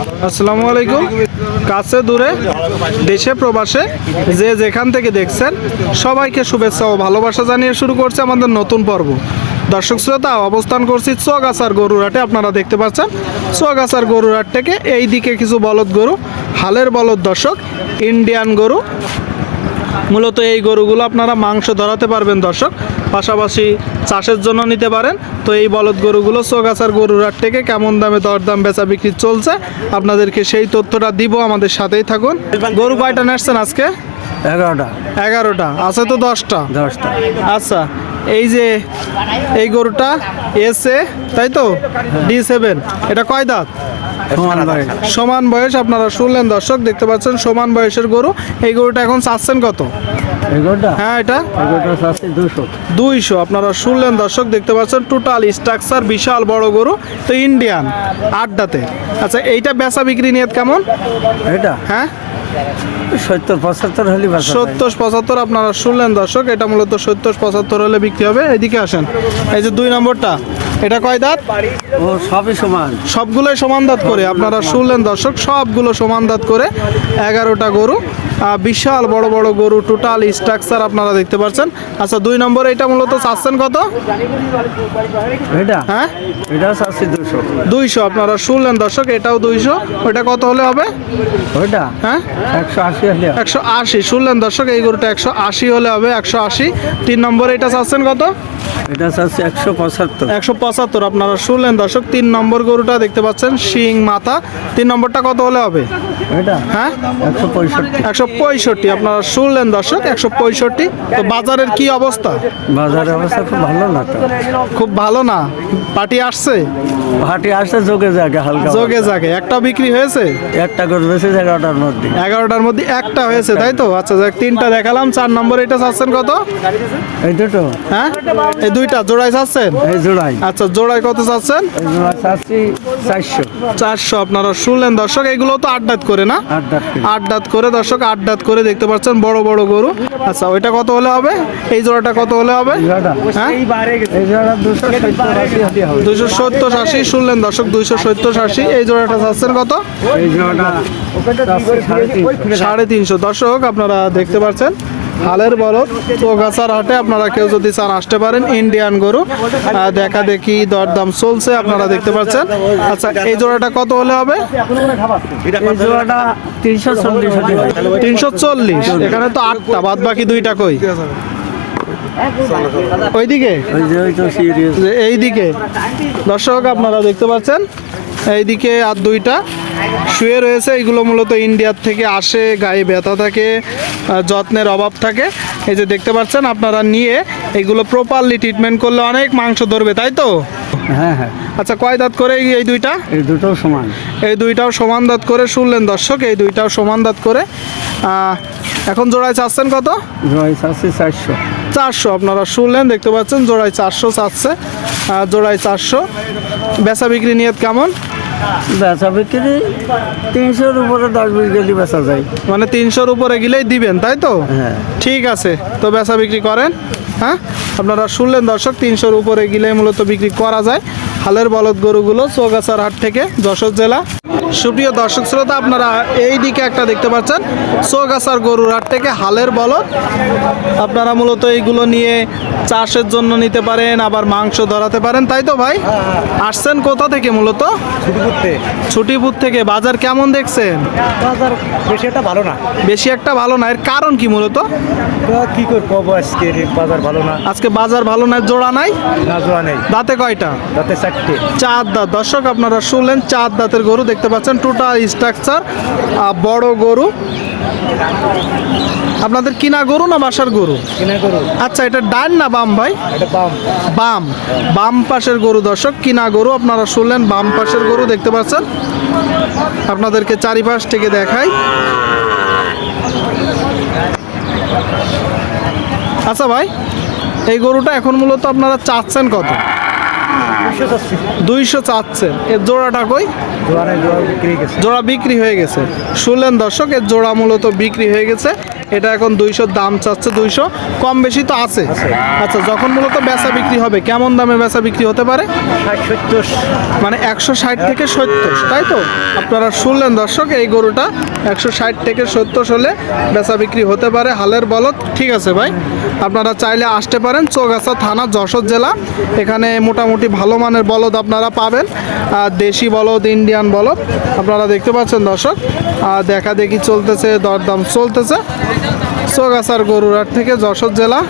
আসসালামু আলাইকুম। কাছে দূরে, দেশে প্রবাসে, যে যেখান থেকে দেখছেন, সবাইকে শুভেচ্ছা ও ভালোবাসা জানিয়ে শুরু করছে আমাদের নতুন পর্ব। দর্শক শ্রোতা, অবস্থান করছি চোয়াগাছার গরুরাটে আপনারা দেখতে পাচ্ছেন। চোয়াগাছার গরুরাট থেকে এই দিকে কিছু বলদ গরু, হালের বলদ দর্শক, ইন্ডিয়ান গরু মূলত এই গরুগুলো আপনারা মাংস ধরাতে পারবেন দর্শক। পাশাপাশি চাষের জন্য নিতে পারেন। তো এই বলদ গরুগুলো চোগাছার গরুর হাট থেকে কেমন দামে দরদাম বেচা বিক্রি চলছে আপনাদেরকে সেই তথ্যটা দিব। আমাদের সাথেই থাকুন। গরু কয়টা নেসছেন আজকে? এগারোটা। এগারোটা। আছে তো দশটা? দশটা। আচ্ছা এই যে এই গরুটা এস এ তাই তো? D seven. এটা কয় দাঁত? সমান বয়স। আপনারা শুনলেন দর্শক দেখতে পাচ্ছেন সমান বয়সের গরু। এই গরুটা এখন চাচ্ছেন কত? হ্যাঁ এটা? দুইশো। আপনারা শুনলেন দর্শক দেখতে পাচ্ছেন টোটাল স্ট্রাকচার বিশাল বড় গরু তো ইন্ডিয়ান আড্ডাতে। আচ্ছা এইটা বেচা বিক্রি নিয়ে কেমন? এটা হ্যাঁ? সত্তর পঁচাত্তর হলে সত্তর পঁচাত্তর আপনারা শুনলেন দর্শক এটা মূলত সত্তর পঁচাত্তর হলে বিক্রি হবে। এদিকে আসেন। এই যে দুই নম্বরটা। এটা কয় দাঁত? ও সবই সমান। সবগুলোই সমান দাঁত করে। আপনারা শুনলেন দর্শক সবগুলো সমান দাঁত করে এগারোটা গরু। বিশাল বড় বড় গরু টোটাল স্ট্রাকচার আপনারা দেখতে পাচ্ছেন। আচ্ছা দুই নম্বর এটা মূলত চাচ্ছেন কত? এটা? হ্যাঁ? এটা দুইশো। আপনারা শুনলেন দর্শক এটাও দুইশো। ওটা কত হলে হবে? ওইটা? হ্যাঁ? একশো আশি হলে একশো আশি শুনলেন দর্শক এই গরুটা একশো আশি হলে হবে একশো আশি। তিন নম্বরে এটা চাচ্ছেন কত? এটা চাচ্ছে একশো পঁচাত্তর। একশো পঁচাত্তর আপনারা শুনলেন দর্শক তিন নম্বর গরুটা দেখতে পাচ্ছেন শিং মাথা। তিন নম্বরটা কত হলে হবে? হ্যাঁ? একশো পঁয়ষট্টি। একশো পঁয়ষট্টি। আপনারা শুনলেন দর্শক একশো পঁয়ষট্টি। তো বাজারের কি অবস্থা? বাজারের অবস্থা খুব ভালো না তো। খুব ভালো না? পার্টি আসছে? যোগে জায়গা হালকা যোগে জাগে একটা বিক্রি হয়েছে? একটা করে এগারোটার মধ্যে। এগারোটার মধ্যে একটা হয়েছে তাই তো? আচ্ছা যাক তিনটা দেখালাম। চার নম্বর এটা চাচ্ছেন কত? এই দুটো। হ্যাঁ? এই দুইটা জোড়ায় চাচ্ছেন? এই জোড়াই আচ্ছা জোড়ায় কত চাচ্ছেন? চাচ্ছি চারশো। চারশো আপনারা শুনলেন দর্শক এগুলো তো আড্ডাত করে। না? আট দাঁত করে। আড্ডাত করে। দর্শক আড্ডাত করে দেখতে পাচ্ছেন বড় বড় গরু। আচ্ছা ওইটা কত হলে হবে? এই জোড়াটা কত হলে হবে? জোড়াটা। হ্যাঁ? দুশো সত্তর আশি দুইশো সত্তর আশি শুনলেন দর্শক দুইশো সত্তর আশি। এই জোড়াটা চাচ্ছেন কত? সাড়ে তিনশো। দর্শক আপনারা দেখতে পাচ্ছেন হালের বলদ। চৌগাছার হাটে আপনারা কেউ যদি চান আসতে পারেন ইন্ডিয়ান গরু। দেখা দেখি দরদাম চলছে আপনারা দেখতে পাচ্ছেন। আচ্ছা এই জোড়াটা কত হলে হবে? তিনশো চল্লিশ এখানে তো আটটা বাদ বাকি দুইটা কই? ওইদিকে? এইদিকে। দর্শক আপনারা দেখতে পাচ্ছেন এইদিকে আর দুইটা। শুয়ে রয়েছে এইগুলো মূলত ইন্ডিয়ার থেকে আসে গায়ে ব্যথা থাকে যত্নের অভাব থাকে। এই যে দেখতে পাচ্ছেন আপনারা নিয়ে এগুলো প্রপারলি ট্রিটমেন্ট করলে অনেক মাংস ধরবে তাই তো? হ্যাঁ হ্যাঁ। আচ্ছা কয় দাঁত করে এই- দুইটা? এই দুটোও সমান। এই দুইটাও সমান দাঁত করে শুনলেন দর্শক এই দুইটাও সমান দাঁত করে। এখন জোড়ায় চাচ্ছেন কত? জোড়াই চাচ্ছি চারশো। চারশো আপনারা শুনলেন দেখতে পাচ্ছেন জোড়ায় চারশো চাচ্ছে। জোড়ায় চারশো। বেচা বিক্রি নিয়ত কেমন? বেচা বিক্রি তিনশোর উপরে দশ বিশ কেজি বেচা যায়। মানে তিনশোর উপরে গেলেই দিবেন তাই তো? হ্যাঁ। ঠিক আছে তো বেচা বিক্রি করেন হ্যাঁ? আপনারা শুনলেন দর্শক তিনশোর উপরে গেলে মূলত বিক্রি করা যায়। হালের বলদ গরুগুলো চৌগাছার হাট থেকে যশোর জেলা সুপ্রিয় দর্শক শ্রোতা আপনারা এই দিকে একটা দেখতে পাচ্ছেন চৌগাছার গরুর হাট থেকে হালের বলদ। আপনারা মূলত এইগুলো নিয়ে চাষের জন্য নিতে পারেন আবার মাংস ধরাতে পারেন। তাই তো ভাই? আসছেন কোথা থেকে মূলত? ছুটিপুর থেকে। বাজার কেমন দেখছেন? বাজার বেশি একটা ভালো না। বেশি একটা ভালো না। এর কারণ কি মূলত? কি করব আজকে? বাজার ভালো না। আজকে বাজার ভালো না জোড়া নাই? না জোয়া নেই। দাঁতে কয়টা? তাতে চারটে। চার দাঁত। দর্শক আপনারা শুনলেন চার দাঁতের গরু দেখতে পাচ্ছেন টোটাল স্ট্রাকচার বড় গরু। আপনাদের কিনা গরু না বাসার গরু? আচ্ছা এটা ডান না বাম ভাই? বাম। বাম পাশের গরু দর্শক কিনা গরু আপনারা শুনলেন বাম পাশের গরু দেখতে পাচ্ছেন। আপনাদেরকে চারিপাশ থেকে দেখাই। আচ্ছা ভাই এই গরুটা এখন মূলত আপনারা চাচ্ছেন কত? দুইশো চাচ্ছেন এর জোড়াটা কই? জোড়া বিক্রি হয়ে গেছে। শুনলেন দর্শক এর জোড়া মূলত বিক্রি হয়ে গেছে। এটা এখন দুইশো দাম চাচ্ছে দুইশো কম বেশি তো আছে। আচ্ছা যখন মূলত বেচা বিক্রি হবে কেমন দামে বেচা বিক্রি হতে পারে? মানে একশো ষাট থেকে সত্তর তাই তো? আপনারা শুনলেন দর্শক এই গরুটা একশো ষাট থেকে সত্তর হলে বেচা বিক্রি হতে পারে হালের বলদ। ঠিক আছে ভাই আপনারা চাইলে আসতে পারেন চৌগাছা থানা যশোর জেলা। এখানে মোটামুটি ভালো মানের বলদ আপনারা পাবেন আর দেশি বলদ ইন্ডিয়ান বলদ আপনারা দেখতে পাচ্ছেন দর্শক। দেখা দেখি চলতেছে দরদাম চলতেছে। চৌগাছার গরুরার থেকে যশোর জেলা।